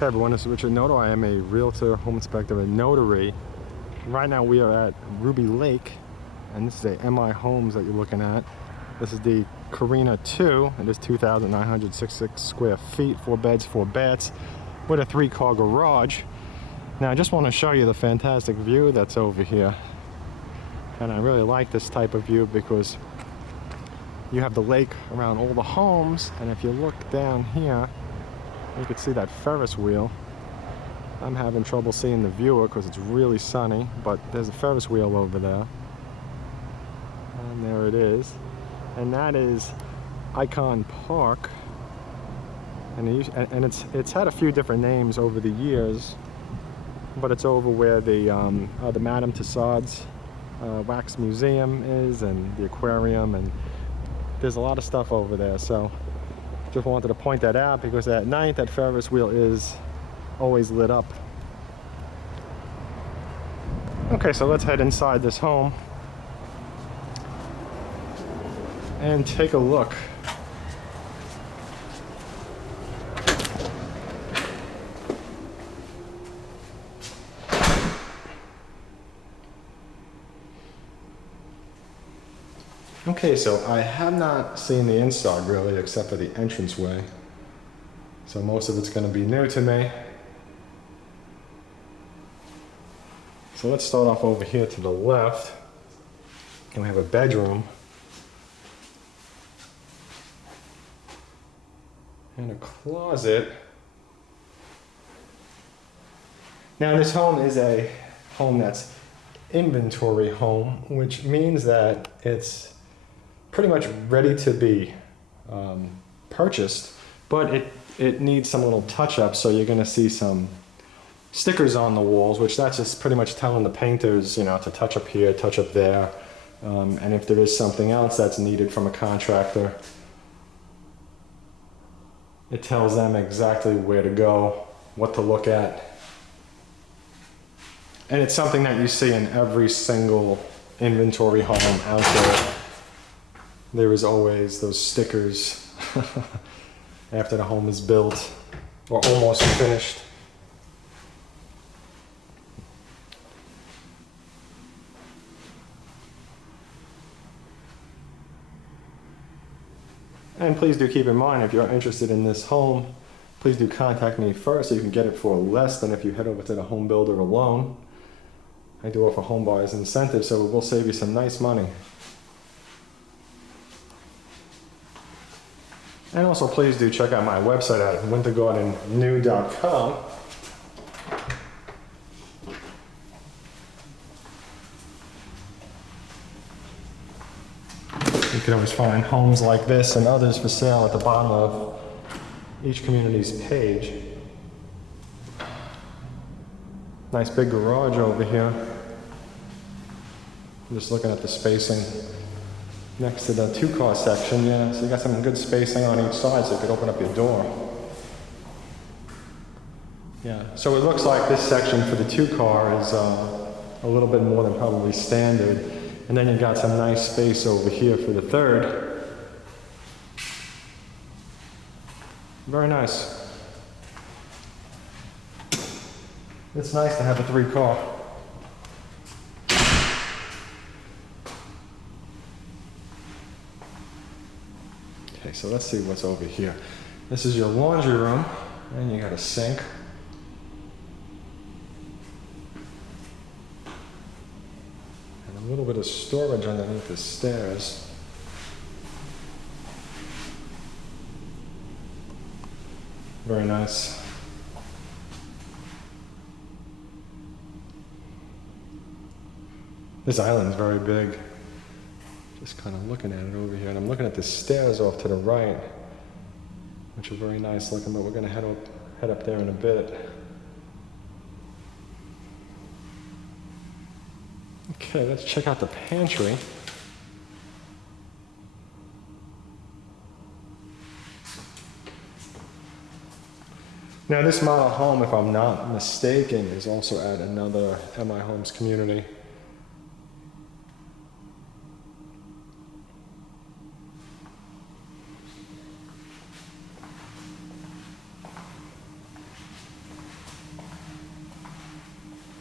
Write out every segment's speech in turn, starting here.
Hey everyone, this is Richard Noto. I am a realtor, home inspector, and notary. Right now we are at Ruby Lake, and this is a MI Homes that you're looking at. This is the Corina 2. It is 2,966 square feet, 4 beds, 4 baths, with a 3-car garage. Now I just want to show you the fantastic view that's over here. And I really like this type of view because you have the lake around all the homes, and if you look down here, you can see that Ferris wheel. I'm having trouble seeing the viewer because it's really sunny, but there's a Ferris wheel over there. And there it is. And that is Icon Park. And it's had a few different names over the years, but it's over where the Madame Tussauds Wax Museum is, and the aquarium, and there's a lot of stuff over there. So just wanted to point that out because at night that Ferris wheel is always lit up. Okay, so let's head inside this home and take a look. Okay, so I have not seen the inside really, except for the entranceway. So most of it's going to be new to me. So let's start off over here to the left. And we have a bedroom. And a closet. Now this home is a home that's inventory home, which means that it's pretty much ready to be purchased, but it needs some little touch-up. So you're going to see some stickers on the walls, which that's just pretty much telling the painters, you know, to touch up here, touch up there, and if there is something else that's needed from a contractor, it tells them exactly where to go, what to look at. And it's something that you see in every single inventory home out there. There is always those stickers after the home is built or almost finished. And please do keep in mind, if you're interested in this home, please do contact me first so you can get it for less than if you head over to the home builder alone. I do offer home buyers incentives, so it will save you some nice money. And also please do check out my website at wintergardennew.com. You can always find homes like this and others for sale at the bottom of each community's page. Nice big garage over here. I'm just looking at the spacing next to the 2-car section. Yeah, so you got some good spacing on each side so you could open up your door. Yeah, so it looks like this section for the 2-car is a little bit more than probably standard. And then you got some nice space over here for the 3rd. Very nice. It's nice to have a 3-car. Okay, so let's see what's over here. This is your laundry room, and you got a sink. And a little bit of storage underneath the stairs. Very nice. This island is very big. Just kind of looking at it over here, and I'm looking at the stairs off to the right, which are very nice looking, but we're going to head up there in a bit. Okay, let's check out the pantry. Now this model home, if I'm not mistaken, is also at another MI Homes community.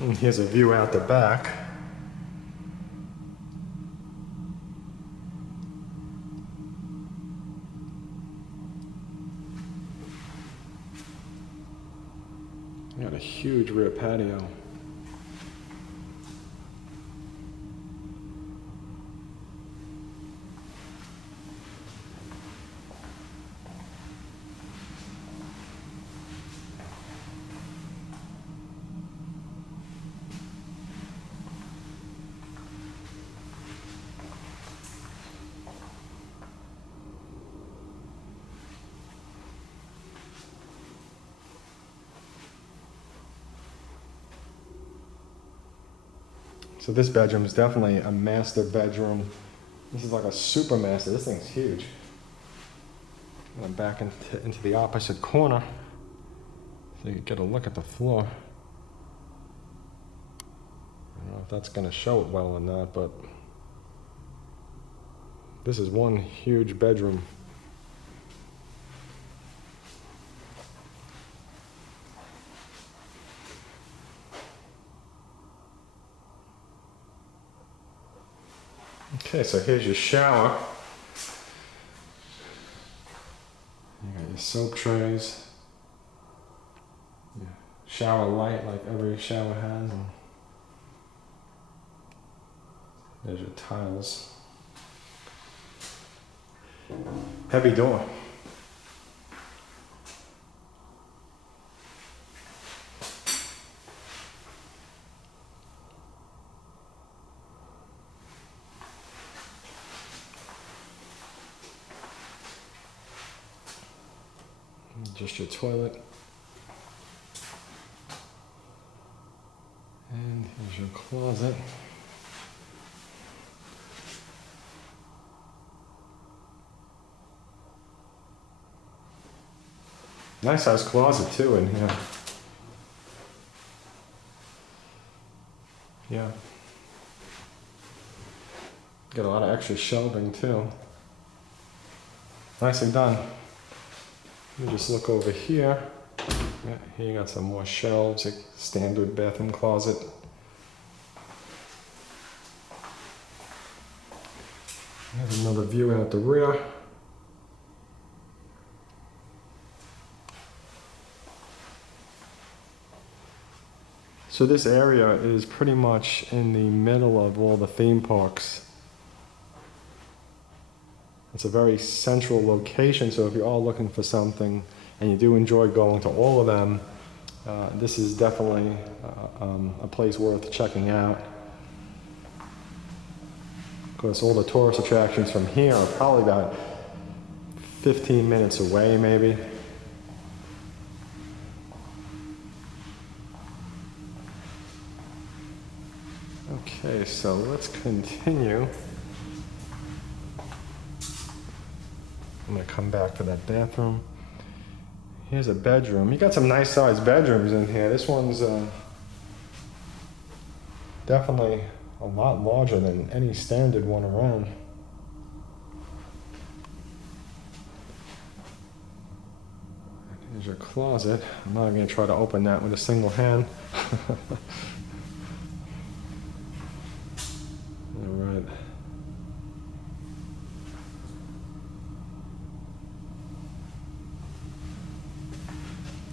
And here's a view out the back. Got a huge rear patio. So this bedroom is definitely a master bedroom. This is like a super master. This thing's huge. And I'm back into the opposite corner so you get a look at the floor. I don't know if that's going to show it well or not, but this is one huge bedroom. Okay, so here's your shower. You got your soap trays, your shower light like every shower has, and there's your tiles. Heavy door. Just your toilet. And here's your closet. Nice size closet too in here. Yeah. Got a lot of extra shelving too. Nicely done. Let me just look over here. Yeah, here you got some more shelves, a standard bathroom closet. Here's another view out the rear. So this area is pretty much in the middle of all the theme parks. It's a very central location, so if you're all looking for something and you do enjoy going to all of them, this is definitely a place worth checking out. Of course, all the tourist attractions from here are probably about 15 minutes away, maybe. Okay, so let's continue. I'm gonna come back to that bathroom. Here's a bedroom. You got some nice sized bedrooms in here. This one's definitely a lot larger than any standard one around. Here's your closet. I'm not gonna try to open that with a single hand. All right.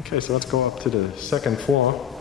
Okay, so let's go up to the second floor.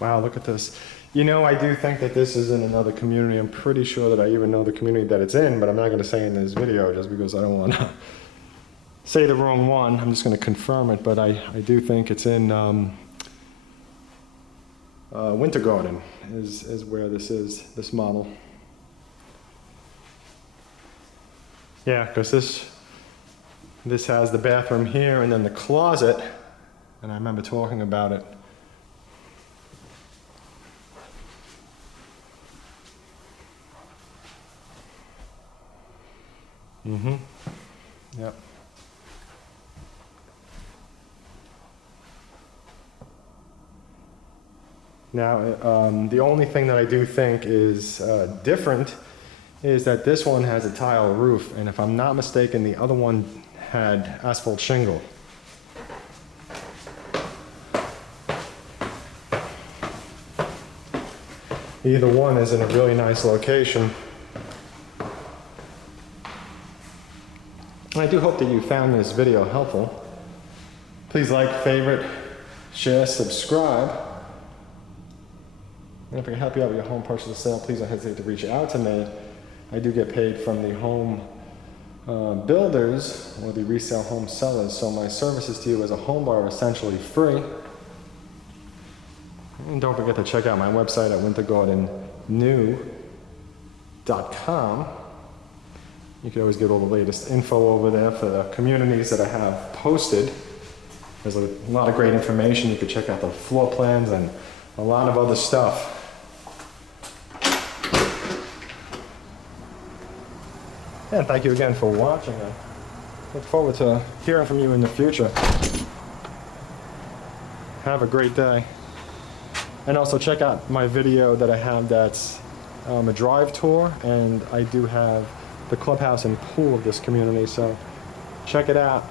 Wow, look at this. You know, I do think that this is in another community. I'm pretty sure that I even know the community that it's in, but I'm not going to say in this video just because I don't want to say the wrong one. I'm just going to confirm it, but I do think it's in Winter Garden is where this is, this model. Yeah, because this has the bathroom here and then the closet, and I remember talking about it. Mm-hmm. Yep. Now, the only thing that I do think is different is that this one has a tile roof, and if I'm not mistaken, the other one had asphalt shingle. Either one is in a really nice location. And I do hope that you found this video helpful. Please like, favorite, share, subscribe. And if I can help you out with your home purchase or sale, please don't hesitate to reach out to me. I do get paid from the home builders or the resale home sellers, so my services to you as a home buyer are essentially free. And don't forget to check out my website at wintergardennew.com. You can always get all the latest info over there for the communities that I have posted. There's a lot of great information. You can check out the floor plans and a lot of other stuff. And thank you again for watching. I look forward to hearing from you in the future. Have a great day. And also check out my video that I have that's a drive tour, and I do have the clubhouse and pool of this community, so check it out.